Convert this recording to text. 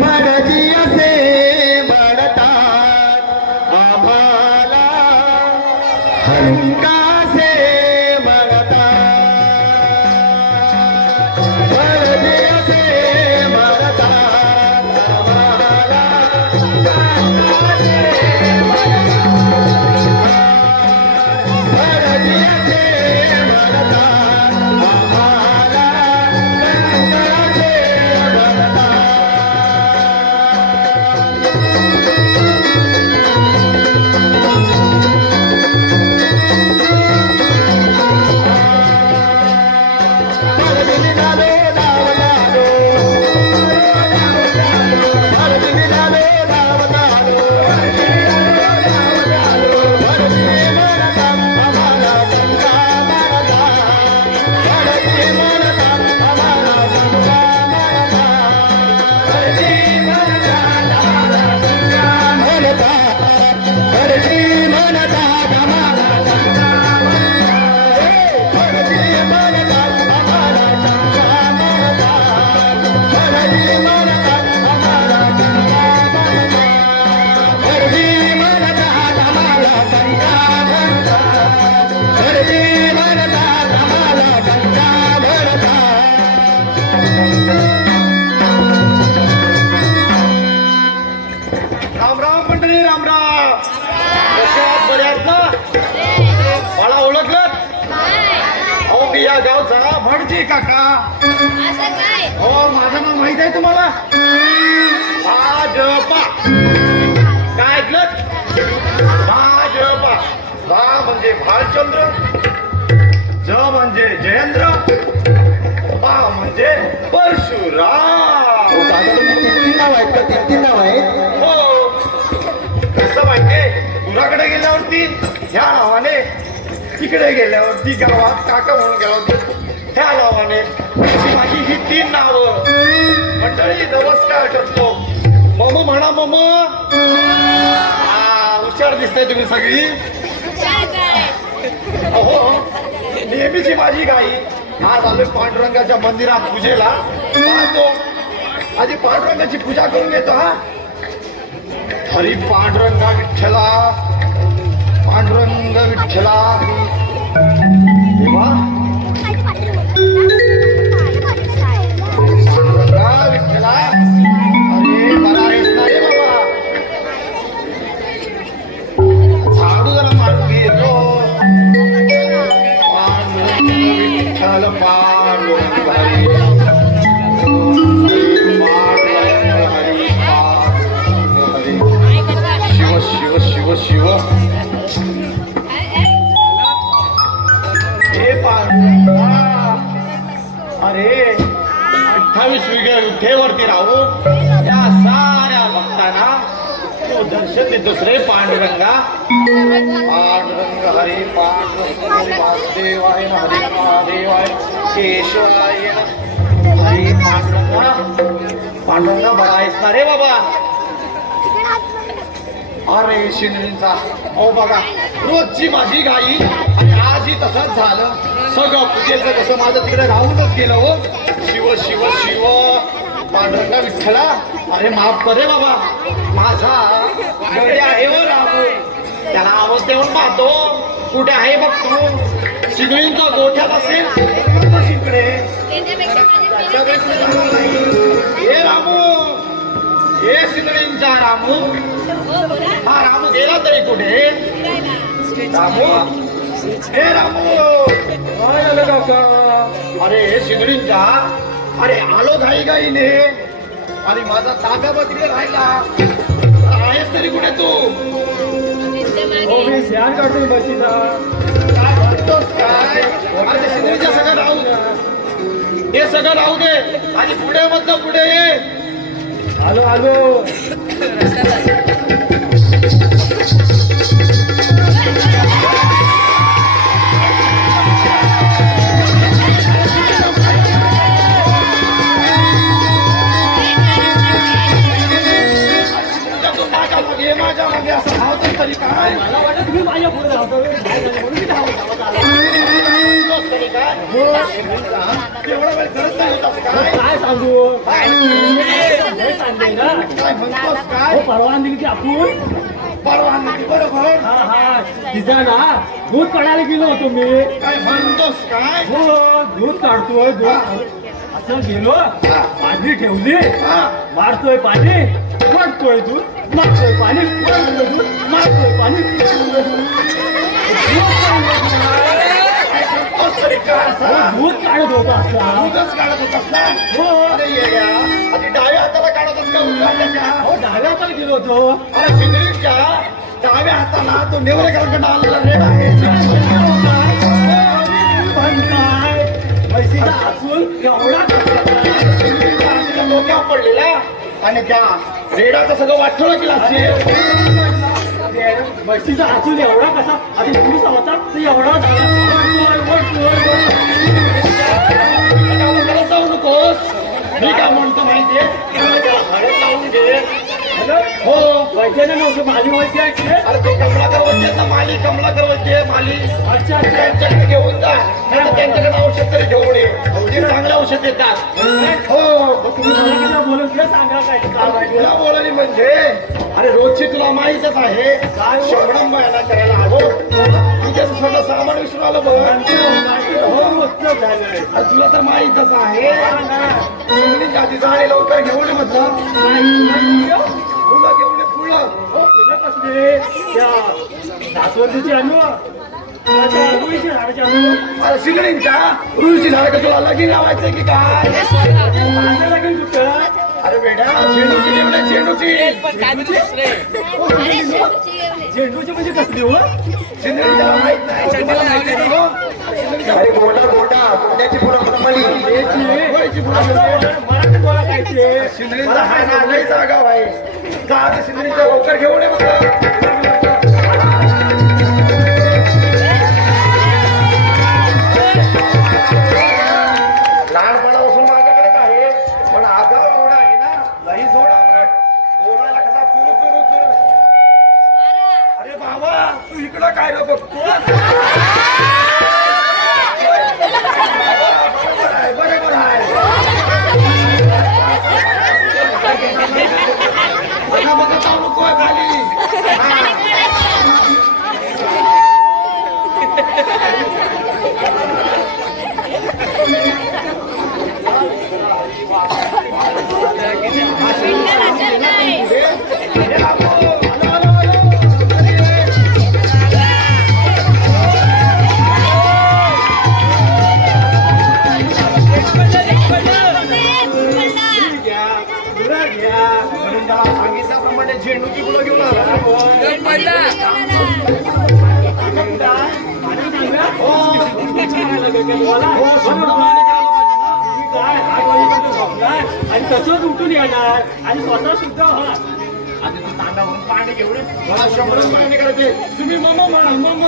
भटजी असे म्हणतात आम्हाला हंकासे राम राम मंडळी राम राम. मला ओळखलं? अहो मी या गावचा भटजी काका. हो माझं नाव माहीत आहे तुम्हाला? भाजपा. काय ऐकलं भाजपा. भा म्हणजे भालचंद्र. माहितीये गेल्यावरती ह्या नावाने तिकडे गेल्यावरती गावात काका म्हणून गेल्यावरती ह्या नावाने अशी माझी ही तीन नावं. मंडळी नमस्कार करतो. मम म्हणा मम. हुशार दिसताय तुम्ही सगळी. हो अहो नेहमीची माझी गाई. आज आलोय पांडुरंगाच्या मंदिरात पूजेला. पाहतो. आधी पांडुरंगाची पूजा करून घेतो हा. हरी पांडुरंगा विठ्ठला पांडुरंग विठ्ठला. देवा. पांडुरंगा विठ्ठला. अरे मला बाबा. झाडू जरा मारून घेतो. पांडुरंग विठ्ठल अरे अठ्ठावीस विठेवरती राहून त्या साऱ्या भक्तांना तू दर्शन देतोस रे पांडुरंगा. पांडुरंग हरी पांडुरंग वासुदेवाय हरी महादेवाय केशवाय हरी पांडुरंगा. पांडुरंगा बरा आहेस ना रे बाबा. अरे शिंदीचा. ओ हो बघा रोजची माझी गाई आणि आजही तसंच झालं. सगळं पूजेचं कसं माझं तिकडे राहूनच गेलं हो. शिव शिव शिव. पांडुरंगा विठ्ठला. अरे माफ करे बाबा. माझा गडे आहे हो रामू. त्याला आवाज देऊन पाहतो. कुठे आहे बघ तू? शिगळींचा गोठ्यात असेल. तिकडे. हे रामू. हे शिंगडींचा रामू. हो हा रामू गेला तरी कुठे? रामू? हे रामू! काय झालं काका? अरे हे शिंगडींचा? अरे आलो घाई घाईने. आणि माझा ताब्या बदली राहिला. आहेस तरी कुठे तू? त्यांच्या मागे. श्यान काढतो बसीचा काय म्हणतोस काय? अरे शिंगडीच्या सगळं राहू. हे सगळं राहू दे. आणि पुढे मधलं पुढे ये. आलो आलो. काय सांगू? काय? हे सांगते ना काय म्हणतोस? हो काय? परवानगी की आपण. परवानगी बरोबर हा हा तिचा ना दूध काढायला गेलो होतो मी. काय म्हणतोस काय? हो दूध काढतोय दूध असं गेलो पाणी ठेवली हा मारतोय पाणी वाटतोय दूध मारतोय पाणी वाटतोय दूध मारतोय पाणी काय हो, असा? दूध काढत होता असा दूधच काढत होतास ना? हो. अरे आधी डाव्या हाताला का हाताच्या हो डाव्या हाताला गेलो होतो. अरे शिंदरीच्या डाव्या हाताला तो नेवरेकरांकडे आलेला रेड आहे. म्हणताय म्हैसीचा असून एवढा कसा काय? शिंदरीच्या हातीला डोक्यावर पडलेला आणि त्या रेडाचं सगळं वाटोळं केलं असेल म्हशीचा असून एवढा कसा? आधी पुरुष होता तर एवढा. मला जाऊ नकोस. मी काय म्हणतो माहितीये? हो. वैद्याने नव्हतं माझी वैद्य आहे? अरे ते कमलाकर वैद्याचा माली कमलाकर वैद्य माली. अच्छा त्यांच्याकडे घेऊन जा. नाही त्यांच्याकडे औषध तरी घेऊन ये. ते चांगलं औषध देतात. हो? मला बोलून सांगा काय तुला बोलली म्हणजे अरे रोजची तुला माहीतच आहे. काय? शंभरम बायला करायला आलो. तुझ्याचं सगळं सामान विसरून आलं बघ. हो तुला तर माहीतच आहे. शिवणी जाती झाडे लवकर घेऊन म्हटलं. फुलं घेऊन फुलं. तुला कसले त्या आणू? झाडाची शिगडींच्या झाडं का तुला लगीन लावायचं की काय? लागेल कुठं अरे बेड्या झेंडूची लिवल्या झेंडूची. झेंडूची. म्हणजे कसली हो? शिंदे त्याला माहीत नाही तुम्हाला माहिती आहे ना हो? शिंदेच्या अरे गोडा गोडा पुण्याची फुलं कमली रुईची फुलं असं म्हणजे बोला, मराठी बोला काय ते शिंदेचा हाय ना लई जागा भाई का आता लवकर घेऊन ये झेंडूची फुलं घेऊन आला. आणि तसंच उठून येणार. आणि स्वतः शुद्ध व्हा. आधी तू तांब्यावरून पाणी घेऊन ये. मला शंभर पाणी करायचे. तुम्ही मम म्हणा मम!